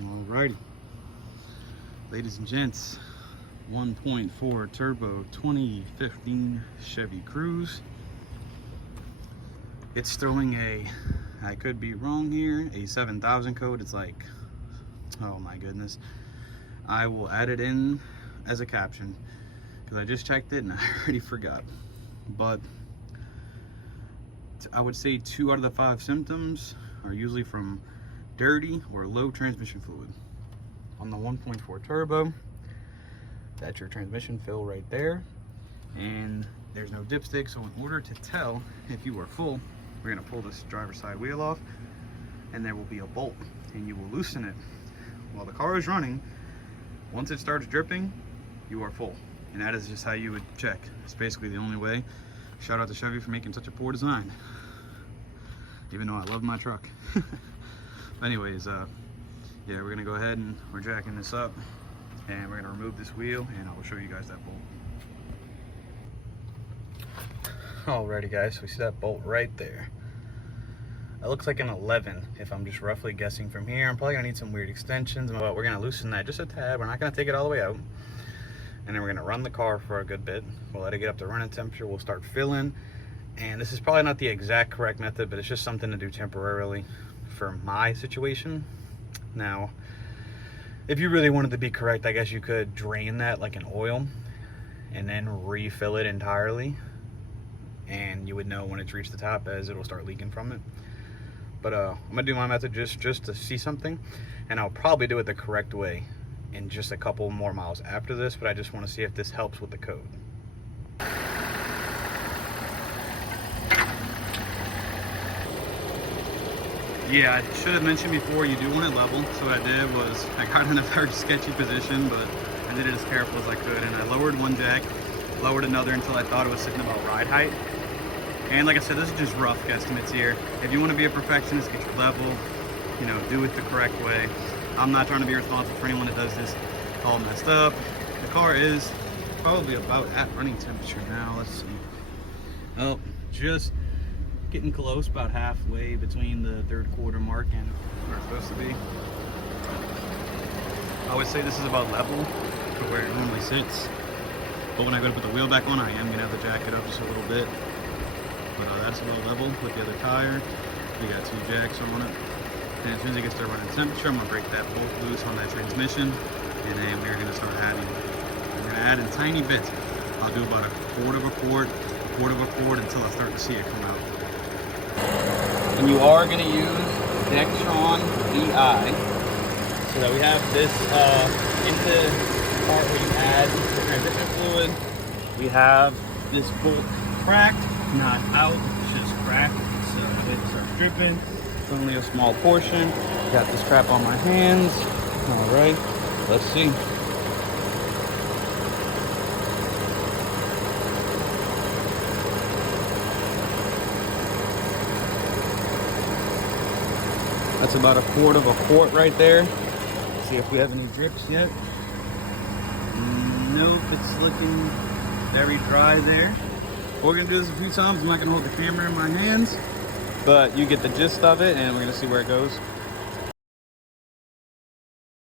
Alrighty, ladies and gents, 1.4 turbo 2015 Chevy Cruze. It's throwing a, I could be wrong here, a 7000 code. It's like, oh my goodness. I will add it in as a caption because I just checked it and I already forgot. But I would say 2 out of the 5 symptoms are usually from dirty or low transmission fluid. On the 1.4 turbo, that's your transmission fill right there, and there's no dipstick. So in order to tell if you are full, we're going to pull this driver's side wheel off, and there will be a bolt, and you will loosen it while the car is running. Once it starts dripping, you are full, and that is just how you would check. It's basically the only way. Shout out to Chevy for making such a poor design, even though I love my truck. Anyways, yeah, we're gonna go ahead and we're jacking this up, and we're gonna remove this wheel, and I will show you guys that bolt. Alrighty guys, so we see that bolt right there. That looks like an 11 if I'm just roughly guessing from here. I'm probably gonna need some weird extensions, but we're gonna loosen that just a tad. We're not gonna take it all the way out, and then we're gonna run the car for a good bit. We'll let it get up to running temperature. We'll start filling, and this is probably not the exact correct method, but it's just something to do temporarily for my situation. Now, if you really wanted to be correct, I guess you could drain that like an oil and then refill it entirely, and you would know when it's reached the top as it'll start leaking from it. But I'm gonna do my method just to see something, and I'll probably do it the correct way in just a couple more miles after this, but I just want to see if this helps with the code. Yeah, I should have mentioned before, you do want it level. So what I did was I got in a very sketchy position, but I did it as careful as I could, and I lowered one jack, lowered another until I thought it was sitting about ride height. And like I said, this is just rough guesstimates here. If you want to be a perfectionist, get your level, you know, do it the correct way. I'm not trying to be responsible for anyone that does this all messed up. The car is probably about at running temperature now. Let's see. Oh, just getting close, about halfway between the 3rd quarter mark and where it's supposed to be. I would say this is about level to where it normally sits. But when I go to put the wheel back on, I am going to have to jack it up just a little bit. But that's about level with the other tire. We got 2 jacks on it. And as soon as it gets to running temperature, I'm going to break that bolt loose on that transmission. And then we're going to start adding. We're going to add in tiny bits. I'll do about a quart of a quart until I start to see it come out. And you are going to use Dextron VI, so that we have this into the part where you add the transmission fluid. We have this bolt cracked, not out, it's just cracked, so it starts dripping. It's only a small portion. Got this crap on my hands. All right, let's see. That's about a quart of a quart right there. Let's see if we have any drips yet. Nope, it's looking very dry there. We're gonna do this a few times. I'm not gonna hold the camera in my hands, but you get the gist of it, and we're gonna see where it goes.